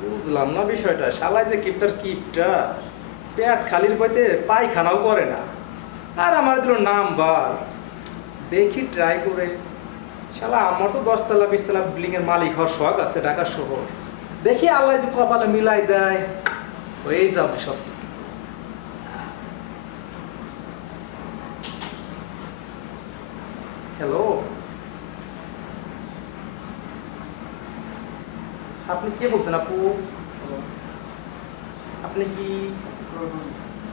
বুঝলাম না বিষয়টা, শালায় যে কিপটার কিপটা, পেট খালির বইতে পায়খানাও করে না, আর আমার দিল নাম্বার। দেখি ট্রাই করে। শালা আমার তো 10 তলা 20 তলা বিল্ডিং এর মালিক হওয়ার শখ আছে ঢাকা শহর। দেখি আল্লাহ যদি কপালে মিলাই দেয় হয়ে যাবে সব কিছু। হ্যালো, আপনি কে বলছেন আপু? আপনি কি,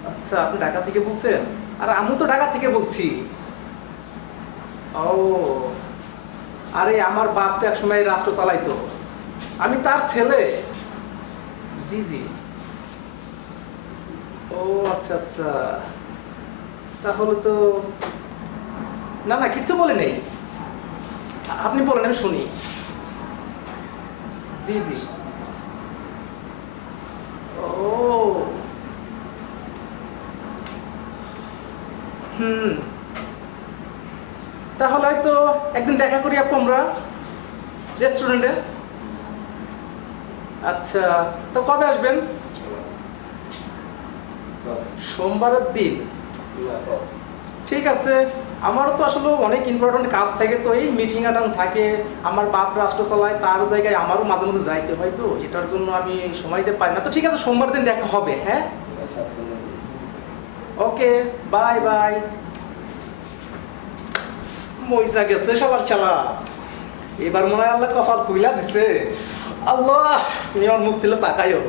আচ্ছা আপনি ঢাকা থেকে বলছেন? আর আমি তো ঢাকা থেকে বলছি। ও, আরে আমার বাপ তো একসময় রাষ্ট্র চালাইতো, আমি তার ছেলে। জি জি। ও আচ্ছা আচ্ছা, তাহলে তো না না কিচ্ছু বলে নেই। আপনি বলেন আমি শুনি। জি জি। ও হুম, তাহলে হয়তো একদিন দেখা করি আপু আমরা রেস্টুরেন্টে। আচ্ছা, তো কবে আসবেন? সোমবারের দিন? ঠিক আছে। আমারও তো আসলে অনেক ইম্পর্টেন্ট কাজ থাকে, তো এই মিটিং আটাং থাকে। আমার বাপ রাষ্ট্র চালায়, তার জায়গায় আমারও মাঝে মধ্যে যাইতে হয়, তো এটার জন্য আমি সময় দিতে পারি না। তো ঠিক আছে, সোমবার দিন দেখা হবে। হ্যাঁ, ওকে, বাই বাই। মইজা গেছে সবার খেলা। এবার মনে হয় আল্লাহ কপাল খুইলা দিছে। আল্লাহ, তুমি আমার মুখ দিলে তাকাইও।